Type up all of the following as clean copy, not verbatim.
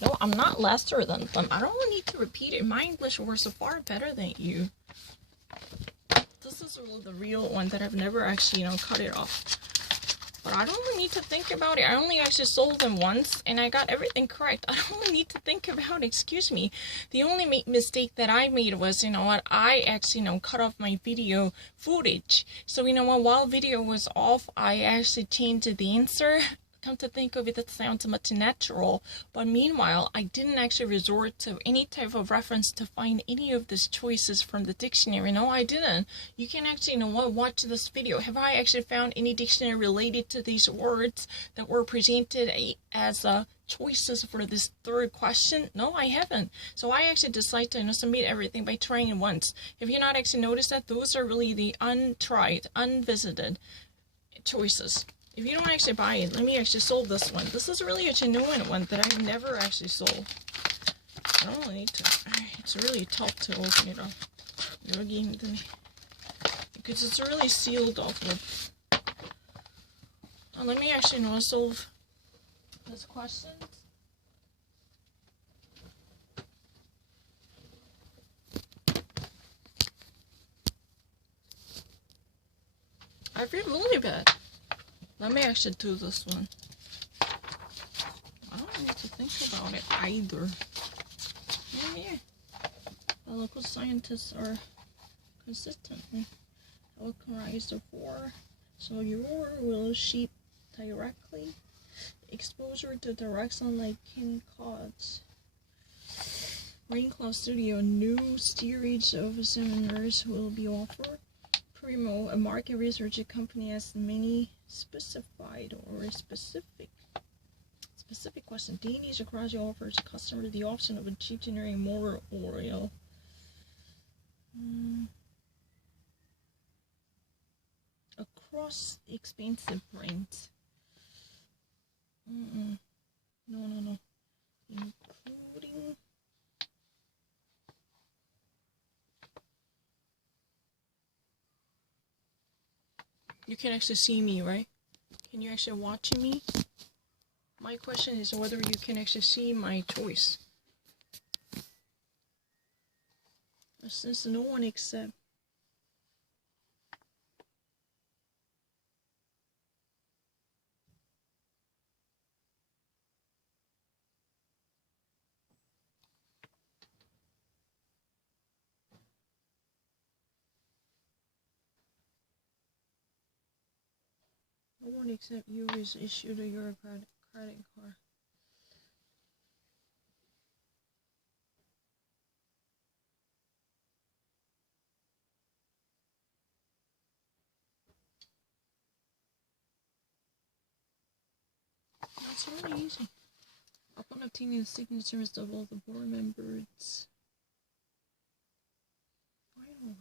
No, I'm not lesser than them. I don't need to repeat it. My English words are far better than you. This is the real one that I've never actually, cut it off. But I don't really need to think about it. I only actually sold them once, and I got everything correct. I don't really need to think about it. Excuse me. The only mistake that I made was, I actually, cut off my video footage. So, while video was off, I actually changed the answer. Come to think of it, that sounds much natural. But meanwhile, I didn't actually resort to any type of reference to find any of these choices from the dictionary. No, I didn't. You can actually, watch this video. Have I actually found any dictionary related to these words that were presented as choices for this third question? No, I haven't. So I actually decided to submit everything by trying it once. Have you not actually noticed that those are really the untried, unvisited choices? If you don't actually buy it, let me actually solve this one. This is really a genuine one that I've never actually sold. I don't really need to. It's really tough to open it up. Because it's really sealed off with. Let me actually solve this question. I feel really bad. Let me actually do this one. I don't need to think about it either. Yeah. The local scientists are consistently alkalinized the four, so your will sheep directly. Exposure to direct sunlight can cause Rain Cloud Studio. New series of seminars will be offered. Primo, a market research company, has many specified or specific question. Danish across offers customers the option of a cheap generating motor oil. Across expensive brands. No. Including. You can actually see me, right? Can you actually watch me? My question is whether you can actually see my choice. Since no one except you is issued a Euro credit card. That's really easy. Upon obtaining the signatures of all the board members, finalize.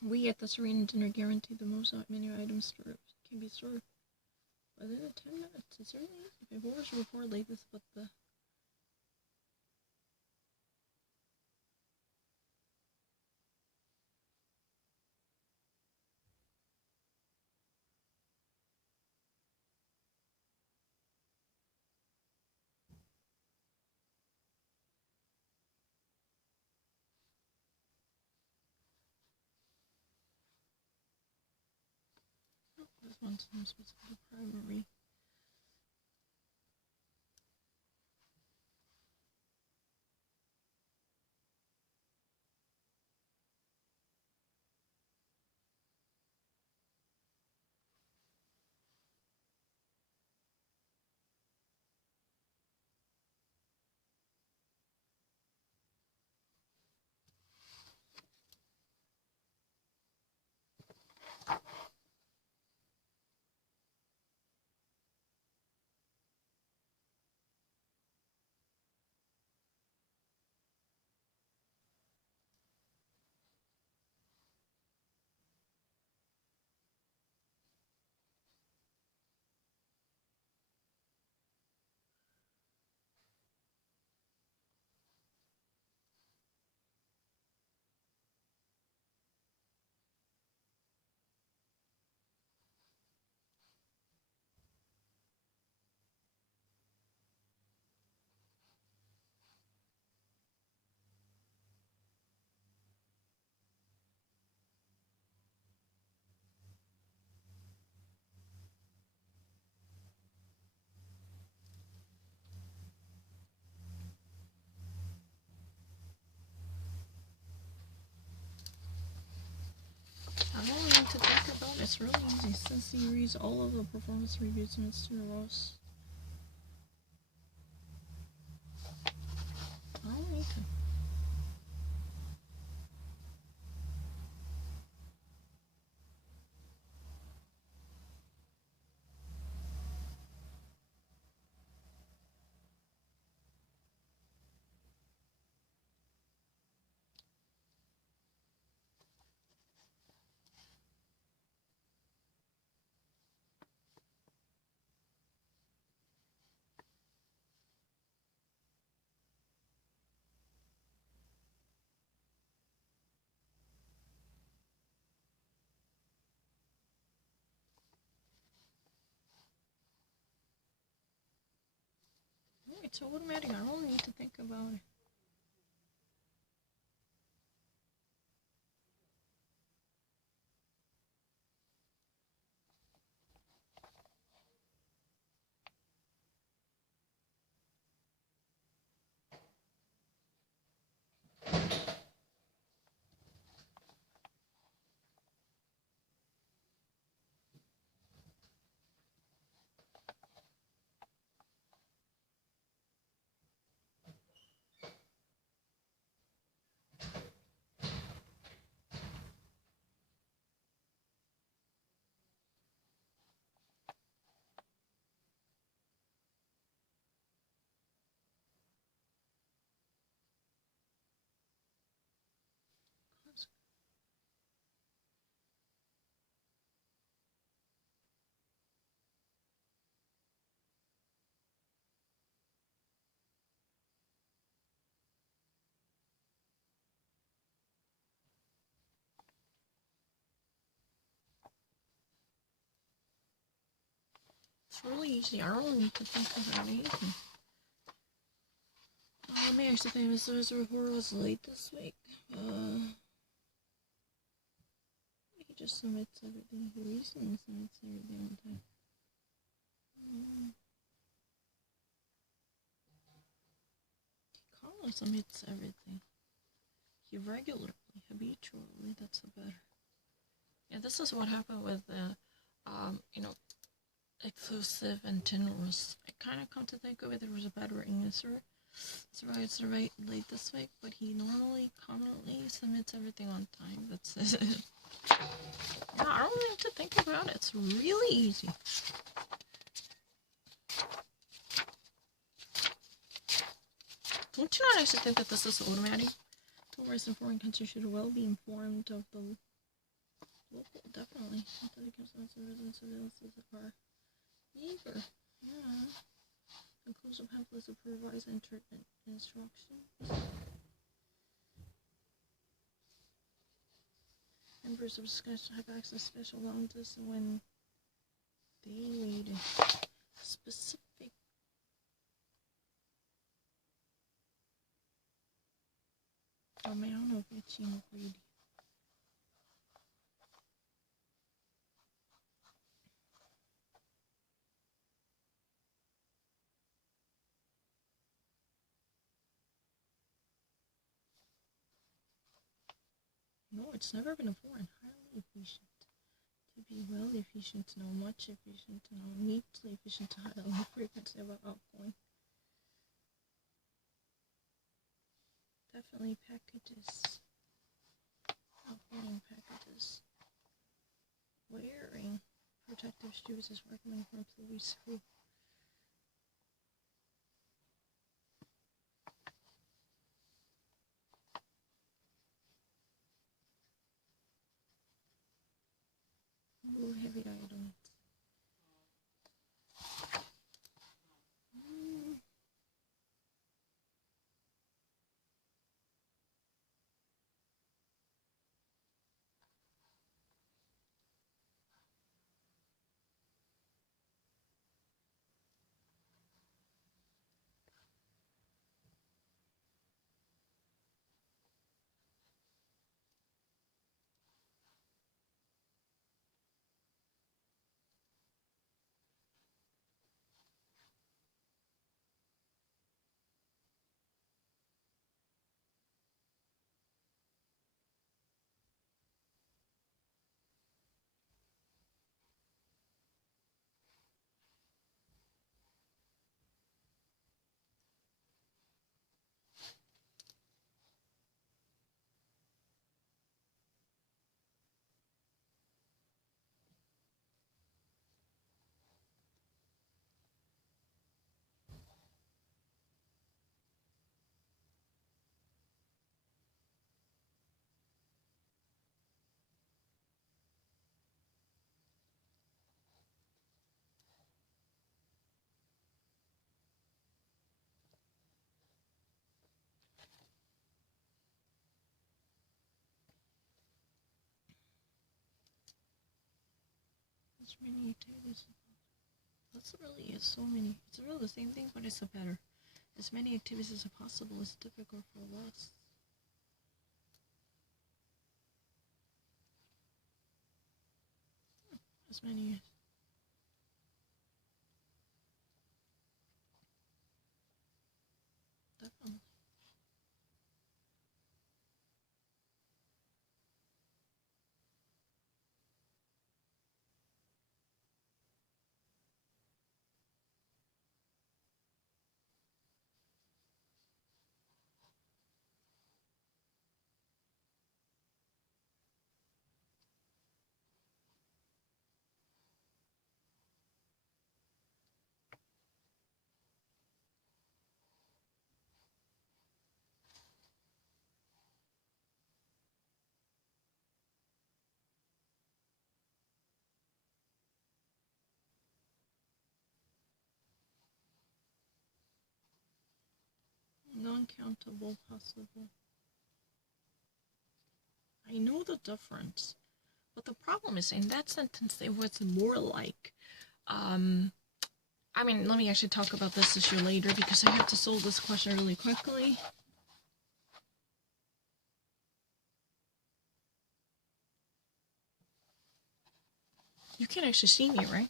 We at the Serena Dinner guarantee the most menu items can be served within 10 minutes. It's really easy. If orders report like this, but the this one's supposed to be primary. it's really easy. Since he reads all of the performance reviews, Mr. Ross. I don't need to. It's automatic. I don't need to think about it. It's really easy. I don't need to think about anything. Let me actually think Mr. Report was late this week. He just submits everything. He recently submits everything on time. Carlos submits everything. He regularly, habitually, that's a better. Yeah, this is what happened with the, exclusive and generous. I kind of come to think of it, there was a better answer. Survived late this week, but he normally, commonly submits everything on time. That's it. Yeah, I don't need to think about it. It's really easy. Don't you not actually think that this is automatic? Tourists in foreign countries should well be informed of the local, definitely. Residents are eager. Yeah. Inclusive pamphlets of revised instructions. Members of discussion have access to special lounges when they read specific. Oh man, I don't know if itching or greedy. No, it's never been a foreign. Highly efficient. To be well efficient, to know much efficient, to know neatly efficient, to high low frequency of outgoing. Definitely packages. Outgoing packages. Wearing protective shoes is recommended for employees who move heavy items. As many activities. That's really is so many. It's really the same thing, but it's a better. As many activities as possible is difficult for less. As many. Definitely. Non-countable possible. I know the difference. But the problem is, in that sentence, it was more like, I mean, let me actually talk about this issue later because I have to solve this question really quickly. You can actually see me, right?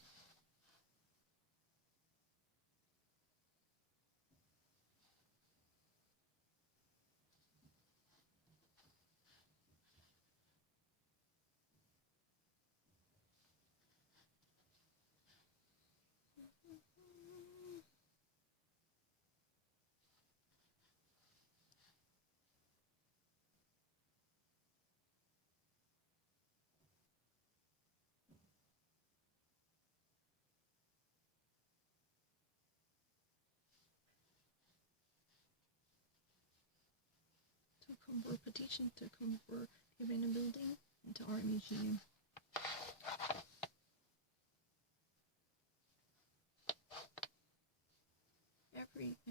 To convert petition to convert the abandoned building into art museum.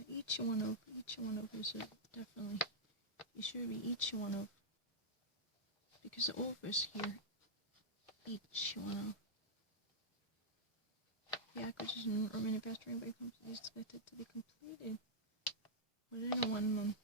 Each one of is definitely. It should be each one of, because the office here. Each one of. The acquisition or manufacturing by company is expected to be completed within 1 month.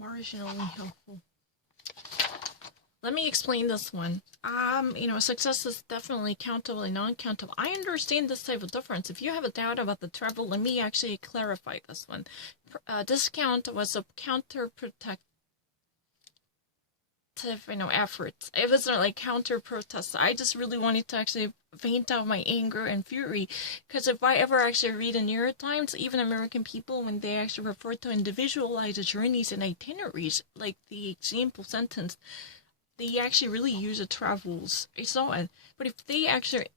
Marginally helpful. Let me explain this one. Success is definitely countable and non-countable. I understand this type of difference. If you have a doubt about the travel, let me actually clarify this one. Discount was a counter-protective, efforts. It wasn't like counter-protest. I just really wanted to actually vent out my anger and fury, because if I ever actually read the New York Times, even American people, when they actually refer to individualized journeys and itineraries, like the example sentence, they actually really use the travels. I saw it. But if they actually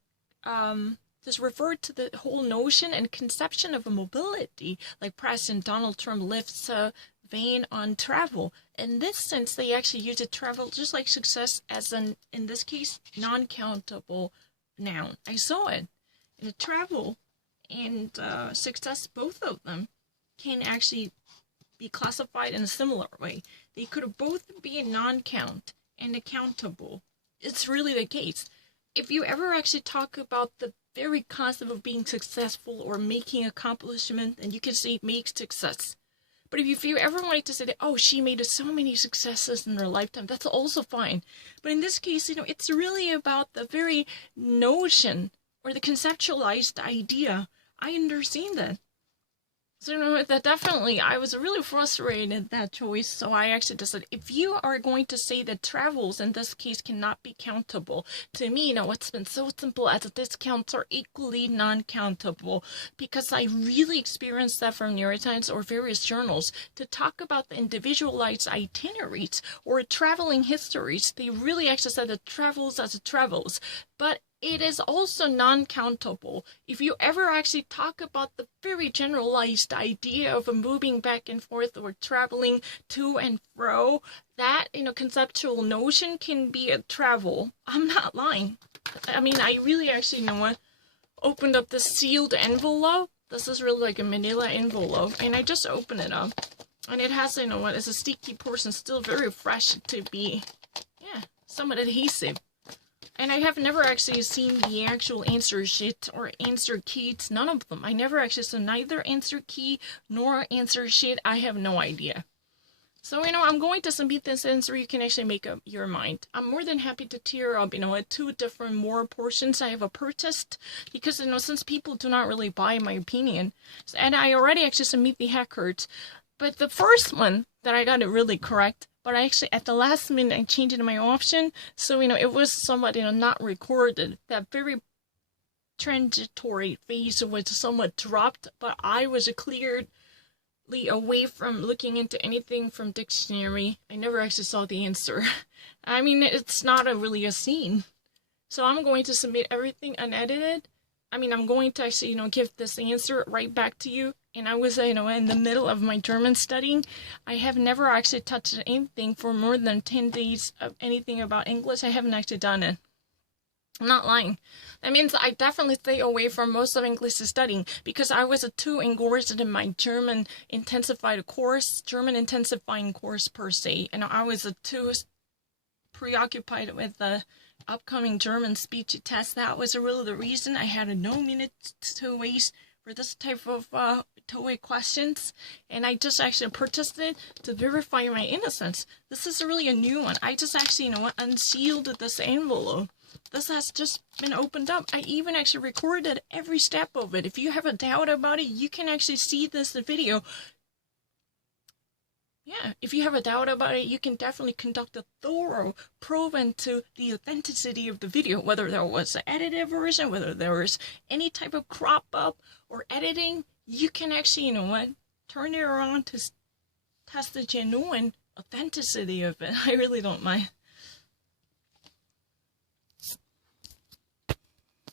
just refer to the whole notion and conception of a mobility, like President Donald Trump lifts a vein on travel. In this sense, they actually use the travel just like success as in this case, non-countable noun. I saw it. In the travel and success, both of them can actually be classified in a similar way. They could both be a non-count and accountable. It's really the case. If you ever actually talk about the very concept of being successful or making accomplishment, and you can say make success. But if you ever wanted to say that, oh, she made so many successes in her lifetime, that's also fine. But in this case, it's really about the very notion or the conceptualized idea. I understand that. So, that definitely, I was really frustrated at that choice, so I actually decided, if you are going to say that travels in this case cannot be countable, to me, it's been so simple as discounts are equally non-countable, because I really experienced that from New York Times or various journals, to talk about the individualized itineraries or traveling histories. They really actually said that travels as it travels, but it is also non-countable. If you ever actually talk about the very generalized idea of moving back and forth or traveling to and fro, that, conceptual notion can be a travel. I'm not lying. I mean, I really actually, opened up the sealed envelope. This is really like a manila envelope, and I just opened it up. And it has, it's a sticky portion, still very fresh to be, some adhesive. And I have never actually seen the actual answer sheet or answer keys, none of them. I never actually saw neither answer key nor answer sheet. I have no idea. So, I'm going to submit this answer. You can actually make up your mind. I'm more than happy to tear up, 2 different more portions I have purchased. Because, since people do not really buy my opinion. And I already actually submit the hackers. But the first one that I got it really correct. But I actually, at the last minute, I changed my option. So, it was somewhat, not recorded. That very transitory phase was somewhat dropped. But I was cleared away from looking into anything from dictionary. I never actually saw the answer. I mean, it's not really a scene. So I'm going to submit everything unedited. I mean, I'm going to actually, give this answer right back to you. And I was, in the middle of my German studying. I have never actually touched anything for more than 10 days of anything about English. I haven't actually done it. I'm not lying. That means I definitely stay away from most of English studying because I was too engrossed in my German intensifying course per se. And I was too preoccupied with the upcoming German speech test. That was really the reason I had no minutes to waste for this type of TOEIC questions. And I just actually purchased it to verify my innocence. This is really a new one. I just actually, unsealed this envelope. This has just been opened up. I even actually recorded every step of it. If you have a doubt about it, you can actually see this video. Yeah, if you have a doubt about it, you can definitely conduct a thorough probe into the authenticity of the video, whether there was an edited version, whether there was any type of crop up or editing. You can actually, turn it around to test the genuine authenticity of it. I really don't mind.